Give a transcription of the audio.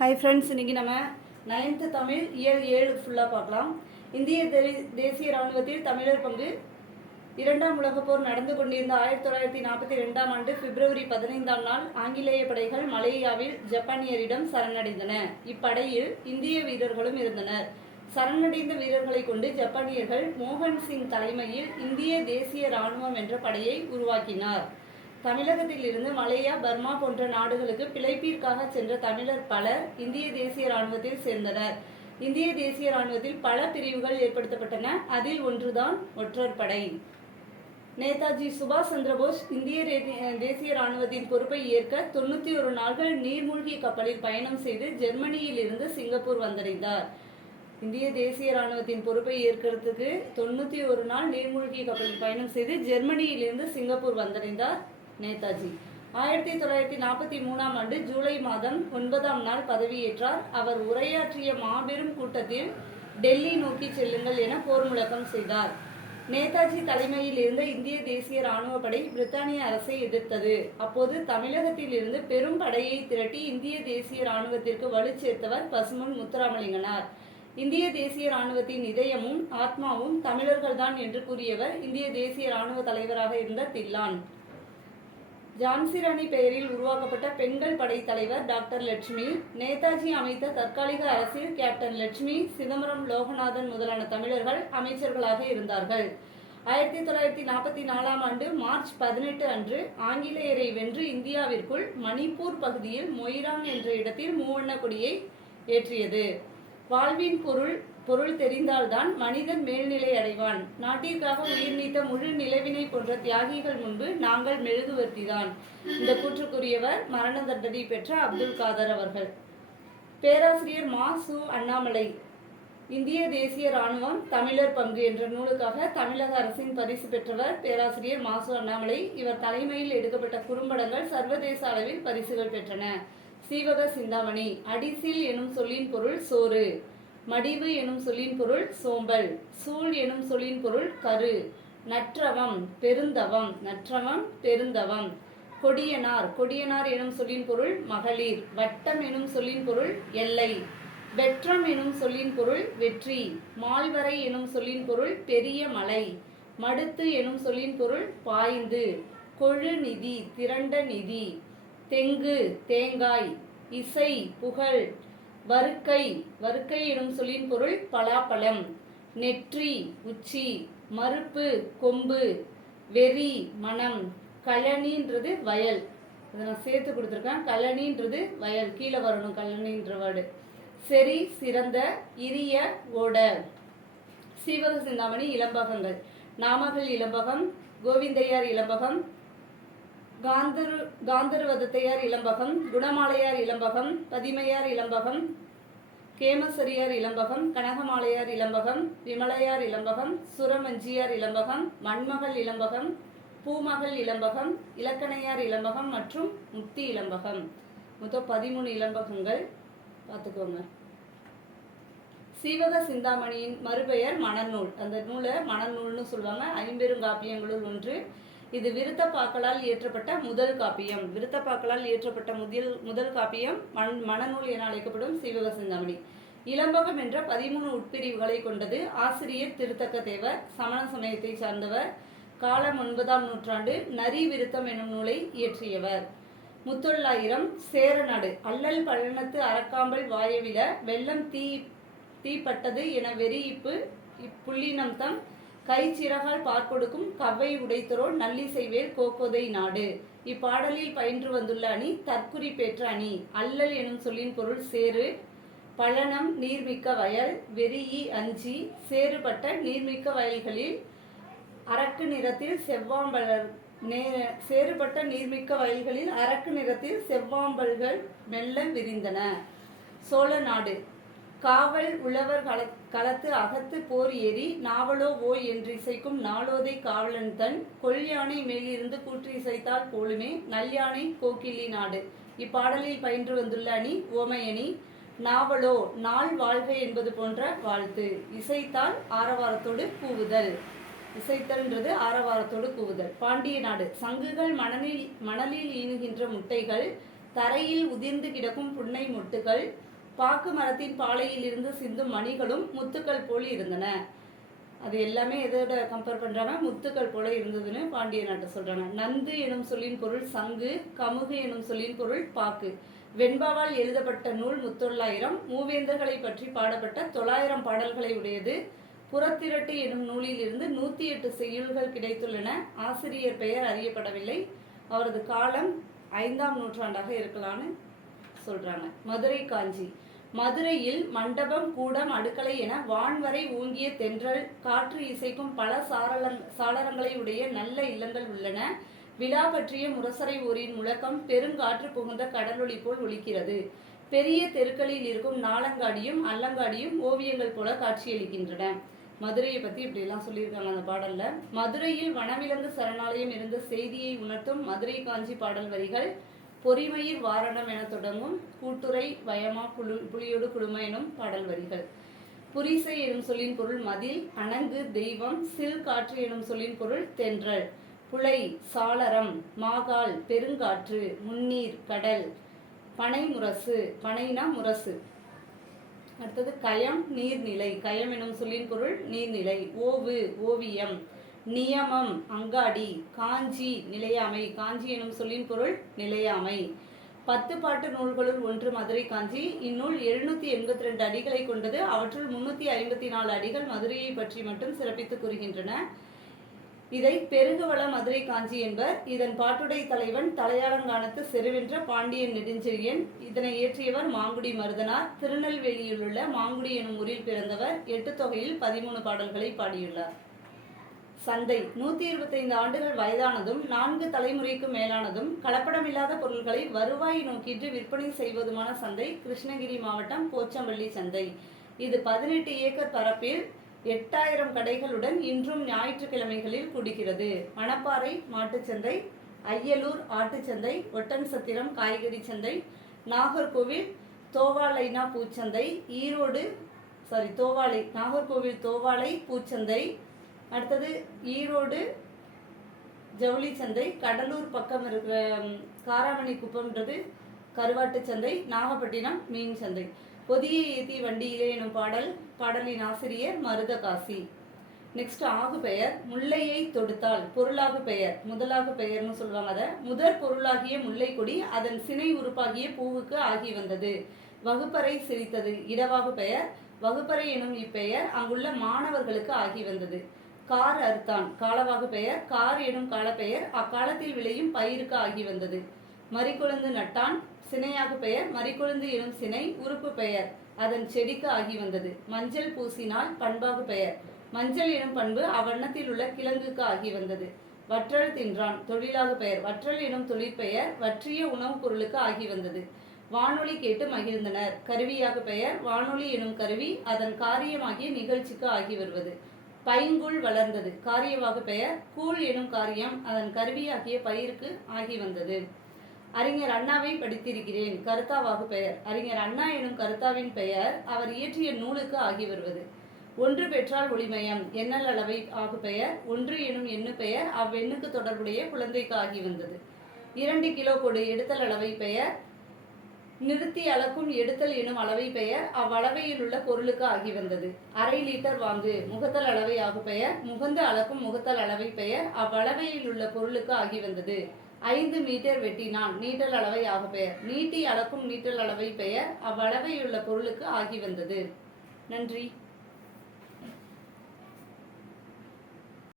Hi friends, இன்றைக்கி நம்ம 9th Tamil இயல் 7 ஃபுல்லாக பார்க்கலாம். இந்திய தேசிய இராணுவத்தில் தமிழர் பங்கு. இரண்டாம் உலகப் போர் நடந்து கொண்டிருந்த 1942ஆம் ஆண்டு பிப்ரவரி 15ஆம் நாள் ஆங்கிலேய படைகள் மலேயாவில் ஜப்பானியரிடம் சரணடைந்தன. இப்படையில் இந்திய வீரர்களும் இருந்தனர். சரணடைந்த வீரர்களை கொண்டு ஜப்பானியர்கள் மோகன் சிங் தலைமையில் இந்திய தேசிய இராணுவம் என்ற படையை உருவாக்கினார். தமிழகத்தில் இருந்து மலேயா, பர்மா போன்ற நாடுகளுக்கு பிழைப்பிற்காக சென்ற தமிழர் பலர் இந்திய தேசிய இராணுவத்தில் சேர்ந்தனர். இந்திய தேசிய இராணுவத்தில் பல பிரிவுகள் ஏற்படுத்தப்பட்டன. அதில் ஒன்றுதான் ஒற்றர் படை. நேதாஜி சுபாஷ் சந்திரபோஸ் இந்திய தேசிய இராணுவத்தின் பொறுப்பை ஏற்க 91 நாட்கள் நீர்மூழ்கி கப்பலில் பயணம் செய்து ஜெர்மனியில் இருந்து சிங்கப்பூர் வந்தடைந்தார். இந்திய தேசிய இராணுவத்தின் பொறுப்பை ஏற்கிறதுக்கு 91 நாள் நீர்மூழ்கி கப்பலில் பயணம் செய்து ஜெர்மனியிலிருந்து சிங்கப்பூர் வந்தடைந்தார் நேதாஜி. 1943ஆம் ஆண்டு ஜூலை மாதம் 9ஆம் நாள் பதவியேற்றார். அவர் உரையாற்றிய மாபெரும் கூட்டத்தில் டெல்லி நோக்கி செல்லுங்கள் என போர் முழக்கம் செய்தார். நேதாஜி தலைமையில் இருந்த இந்திய தேசிய இராணுவ படை பிரித்தானிய அரசை எதிர்த்தது. அப்போது தமிழகத்தில் இருந்து பெரும் படையை திரட்டி இந்திய தேசிய இராணுவத்திற்கு வலு சேர்த்தவர் பசும்பொன் முத்துராமலிங்கனார். இந்திய தேசிய இராணுவத்தின் இதயமும் ஆத்மாவும் தமிழர்கள்தான் என்று கூறியவர் இந்திய தேசிய இராணுவ தலைவராக இருந்த தில்லான். ஜான்சி ராணி பெயரில் உருவாக்கப்பட்ட பெண்கள் படை தலைவர் டாக்டர் லட்சுமி. நேதாஜி அமைத்த தற்காலிக அரசில் கேப்டன் லட்சுமி, சிதம்பரம் லோகநாதன் முதலான தமிழர்கள் அமைச்சர்களாக இருந்தார்கள். 1944ஆம் ஆண்டு மார்ச் 18 அன்று ஆங்கிலேயரை வென்று இந்தியாவிற்குள் மணிப்பூர் பகுதியில் மொய்ராங் என்ற இடத்தில் மூவண்ண கொடியை ஏற்றியது. வாழ்வின் பொருள் தெரிந்தால்தான் மனிதன் மேல்நிலை அடைவான். நாட்டிற்காக உயிர் நீத்த முழு நிலவினை போன்ற தியாகிகள் முன்பு நாங்கள் மெழுகுவர்த்திதான். இந்த கூற்றுக்குரியவர் மரண தண்டனை பெற்ற அப்துல் காதர் அவர்கள். பேராசிரியர் மா. சு. அண்ணாமலை இந்திய தேசிய இராணுவம் தமிழர் பங்கு என்ற நூலுக்காக தமிழக அரசின் பரிசு பெற்றவர் பேராசிரியர் மா. சு. அண்ணாமலை. இவர் தலைமையில் எடுக்கப்பட்ட குறும்படங்கள் சர்வதேச அளவில் பரிசுகள் பெற்றன. சீவக சிந்தாமணி. அடிசில் எனும் சொல்லின் பொருள் சோறு. மடிவு எனும் சொல்லின் பொருள் சோம்பல். சூழ் எனும் சொல்லின் பொருள் கரு. நற்றவம் பெருந்தவம். நற்றவம் பெருந்தவம். கொடியனார். கொடியனார் எனும் சொல்லின் பொருள் மகளிர். வட்டம் எனும் சொல்லின் பொருள் எல்லை. வெற்றம் எனும் சொல்லின் பொருள் வெற்றி. மால்வரை எனும் சொல்லின் பொருள் பெரிய மலை. மடுத்து எனும் சொல்லின் பொருள் பாய்ந்து. கொழு நிதி திரண்ட நிதி. தெங்கு தேங்காய். இசை புகழ். வருக்கை. வருக்கை எனும் சொல்லின் பொருள் பலாப்பழம். நெற்றி உச்சி. மறுப்பு கொம்பு. வெறி மனம். கழனின்றது வயல். இதை நான் சேர்த்து கொடுத்துருக்கேன். கழனின்றது வயல், கீழே வரணும் கழனின்ற வேர்டு. செரி சிறந்த. இரிய ஓட. சீவக சிந்தாமணி இளம்பகங்கள். நாமகள் இளம்பகம். கோவிந்தையார் இளம்பகம். காந்தருவதத்தையார் இளம்பகம். குணமாலையார் இளம்பகம். பதிமையார் இளம்பகம். கேமசரியார் இளம்பகம். கனகமாலையார் இளம்பகம். விமலையார் இளம்பகம். சுரமஞ்சியார் இளம்பகம். மண்மகள் இளம்பகம். பூமகள் இளம்பகம். இலக்கணையார் இளம்பகம் மற்றும் முத்தி இளம்பகம். மொத்தம் 13 இளம்பகங்கள் பார்த்துக்கோங்க. சீவக சிந்தாமணியின் மறுபெயர் மணநூல். அந்த நூலை மணநூல்னு சொல்லுவாங்க. ஐம்பெருங்காப்பியங்களுள் ஒன்று. இது விருத்தப்பாக்களால் இயற்றப்பட்ட முதல் காப்பியம். விருத்தப்பாக்களால் இயற்றப்பட்ட முதல் காப்பியம் மணநூல் என அழைக்கப்படும் சீவக சிந்தாமணி. இளம்பகம் என்ற 13 உட்பிரிவுகளை கொண்டது. ஆசிரியர் திருத்தக்க தேவர். சமண சமயத்தை சார்ந்தவர். காலம் 9ஆம் நூற்றாண்டு. நரி விருத்தம் எனும் நூலை இயற்றியவர். முத்தொள்ளாயிரம். சேரநாடு. அல்லல் பழனத்து அறக்காம்பல் வாயவில வெள்ளம் தீப்பட்டது என வெறியிப்பு இப்புள்ளினம் தம் கைச்சிறகால் பார்க்கொடுக்கும் கவ்வை உடைத்தரோ நல்லிசைவேல் கோக்கோதை நாடு. இப்பாடலில் பயின்று வந்துள்ள அணி தற்குறிப்பேற்ற அணி. அல்லல் எனும் சொல்லின் பொருள் சேறு. பழனம் நீர்மிக்க வயல். வெறியி அஞ்சி. சேறுபட்ட நீர்மிக்க வயல்களில் அரக்கு நிறத்தில் சேறுபட்ட நீர்மிக்க வயல்களில் அரக்கு நிறத்தில் செவ்வாம்பல்கள் மெல்ல விரிந்தன. சோழ நாடு. காவல் உழவர் களத்து அகத்து போர் ஏறி நாவலோ ஓய் என்று இசைக்கும் நாளோதை காவலன் தன் கொல்யானை மேலிருந்து கூற்றி இசைத்தால் போலுமே நல்யானை கோக்கிலி நாடு. இப்பாடலில் பயின்று வந்துள்ள அணி ஓமையணி. நாவலோ நாள் வாழ்க என்பது போன்ற வாழ்த்து. இசைத்தால் ஆரவாரத்தோடு கூவுதல். இசைத்தல்ன்றது ஆரவாரத்தோடு கூவுதல். பாண்டிய நாடு. சங்குகள் மணலில் ஈனுகின்ற முட்டைகள். தரையில் உதிர்ந்து கிடக்கும் புன்னை மொட்டுகள். பாக்கு மரத்தின் பாலையில் இருந்து சிந்தும் மணிகளும் முத்துக்கள் போல் இருந்தன. அது எல்லாமே எதோட கம்பேர் பண்றாங்க? முத்துக்கள் போல இருந்ததுன்னு பாண்டிய நாட்டை சொல்றாங்க. நந்து எனும் சொல்லின் பொருள் சங்கு, கமுகு எனும் சொல்லின் பொருள் பாக்கு. வெண்பாவால் எழுதப்பட்ட நூல் 300,000, மூவேந்தர்களை பற்றி பாடப்பட்ட 900 பாடல்களை உடையது. புறத்திரட்டு எனும் நூலில் இருந்து 108 செய்யுள்கள் கிடைத்துள்ளன. ஆசிரியர் பெயர் அறியப்படவில்லை. அவரது காலம் 5ஆம் நூற்றாண்டாக இருக்கலாம்னு சொல்றாங்க. மதுரை காஞ்சி. மதுரையில் மண்டபம், கூடம், அடுக்களை என வான்வரை ஊங்கிய தென்றல் காற்று இசைக்கும் பல சாளரங்களை உடைய நல்ல இல்லங்கள் உள்ளன. விழா பற்றிய முரசறை ஊரின் முழக்கம் பெருங்காற்று புகுந்த கடலொளி போல் ஒலிக்கிறது. பெரிய தெருக்களில் இருக்கும் நாளங்காடியும் அல்லங்காடியும் ஓவியங்கள் போல காட்சியளிக்கின்றன. மதுரையை பத்தி இப்படி எல்லாம் சொல்லியிருக்காங்க அந்த பாடல்ல. மதுரையில் வனவிலங்கு சரணாலயம் இருந்த செய்தியை உணர்த்தும் மதுரை காஞ்சி பாடல் வரிகள். பொறிமயிர் வாரணம் என தொடங்கும் கூட்டுரை வயமா புலியோடு குழும எனும் பாடல் வரிகள். புரிசை எனும் சொல்லின் பொருள் மதில், அணங்கு தெய்வம், சில் காற்று எனும் சொல்லின் பொருள் தென்றல், புலை சாளரம், மாகால் பெருங்காற்று, முன்னீர் கடல், பனை முரசு, பனைனா முரசு. அடுத்தது கயம் நீர்நிலை, கயம் எனும் சொல்லின் பொருள் நீர்நிலை, ஓவு ஓவியம், நியமம் அங்காடி, காஞ்சி நிலையாமை, காஞ்சி எனும் சொல்லின் பொருள் நிலையாமை. 10 பாட்டு நூல்களுள் ஒன்று மதுரை காஞ்சி. இந்நூல் 782 அடிகளை கொண்டது. அவற்றுள் 354 அடிகள் மதுரையை பற்றி மட்டும் சிறப்பித்து கூறுகின்றன. இதை பெருகுவள மதுரை காஞ்சி என்பர். இதன் பாட்டுடை தலைவன் தலையாலங்கானத்து செருவென்ற பாண்டியன் நெடுஞ்செழியன். இதனை இயற்றியவர் மாங்குடி மருதனார். திருநெல்வேலியிலுள்ள மாங்குடி எனும் ஊரில் பிறந்தவர். 8 தொகையில் 13 பாடல்களை பாடியுள்ளார். சந்தை. 125 ஆண்டுகள் வயதானதும் 4 தலைமுறைக்கு மேலானதும் கலப்படமில்லாத பொருட்களை வருவாய் நோக்கிட்டு விற்பனை செய்வதுமான சந்தை கிருஷ்ணகிரி மாவட்டம் போச்சம்பள்ளி சந்தை. இது 18 ஏக்கர் பரப்பில் 8000 கடைகளுடன் இன்றும் ஞாயிற்றுக்கிழமைகளில் கூடுகிறது. மணப்பாறை மாட்டுச்சந்தை, ஐயலூர் ஆட்டுச்சந்தை, ஒட்டன்சத்திரம் காய்கறி சந்தை, நாகர்கோவில் தோவாளைனா பூச்சந்தை, நாகர்கோவில் தோவாளை பூச்சந்தை, அடுத்தது ஈரோடு ஜவுளி சந்தை, கடலூர் பக்கம் இருக்கிற காராமணி குப்பம்ன்றது கருவாட்டு சந்தை, நாகப்பட்டினம் மீன் சந்தை. பொதியை ஏத்தி வண்டியிலே எனும் பாடலின் ஆசிரியர் மருதகாசி. நெக்ஸ்ட் ஆகு பெயர். முல்லையை தொடுத்தால் பொருளாகு பெயர், முதலாகு பெயர்னு சொல்லுவாங்க. அதை முதற் பொருளாகிய முல்லை கொடி அதன் சினை உறுப்பாகிய பூவுக்கு ஆகி வந்தது. வகுப்பறை சிரித்தது இடவாகு பெயர். வகுப்பறை எனும் இப்பெயர் அங்குள்ள மாணவர்களுக்கு ஆகி வந்தது. கார் அறுத்தான் காலவாகு பெயர். கார் எனும் காலப்பெயர் அக்காலத்தில் விளையும் பயிருக்கு ஆகி வந்தது. மறிக்கொழுந்து நட்டான் சினையாகு பெயர். மறிக்கொழுந்து எனும் சினை உறுப்பு பெயர் அதன் செடிக்கு ஆகி வந்தது. மஞ்சள் பூசினால் பண்பாகு பெயர். மஞ்சள் எனும் பண்பு அவ்வண்ணத்தில் உள்ள கிழங்குக்கு ஆகி வந்தது. வற்றல் தின்றான் தொழிலாகு பெயர். வற்றல் எனும் தொழிற்பெயர் வற்றிய உணவுப் பொருளுக்கு ஆகி வந்தது. வானொலி கேட்டு மகிழ்ந்தனர் கருவியாக பெயர். வானொலி எனும் கருவி அதன் காரியமாகிய நிகழ்ச்சிக்கு ஆகி வருவது. பைங்குள் வளர்ந்தது காரியவாகு பெயர். கூழ் எனும் காரியம் அதன் கருவியாகிய பயிருக்கு ஆகி வந்தது. அறிஞர் அண்ணாவை படித்திருக்கிறேன் கருத்தாவாகு பெயர். அறிஞர் அண்ணா எனும் கருத்தாவின் பெயர் அவர் இயற்றிய நூலுக்கு ஆகி வருவது. ஒன்று பெற்றால் ஒளிமயம் எண்ணல் அளவை ஆகு பெயர். ஒன்று எனும் எண்ணு பெயர் அவ்வெண்ணுக்கு தொடர்புடைய குழந்தைக்கு ஆகி வந்தது. 2 கிலோ கொடு எடுத்தல் அளவை பெயர். நிறுத்தி அளக்கும் எடுத்தல் எனும் அளவை பெயர் அவ்வளவையில் உள்ள பொருளுக்கு ஆகி வந்தது. 1/2 லிட்டர் வாங்கு முகத்தல் அளவை ஆகு பெயர். முகந்து அளக்கும் முகத்தல் அளவை பெயர் அவ்வளவையில் உள்ள பொருளுக்கு ஆகி வந்தது. 5 மீட்டர் வெட்டினான் நீட்டல் அளவை ஆகு பெயர். நீட்டி அளக்கும் நீட்டல் அளவை பெயர் அவ்வளவையுள்ள பொருளுக்கு ஆகி வந்தது. நன்றி.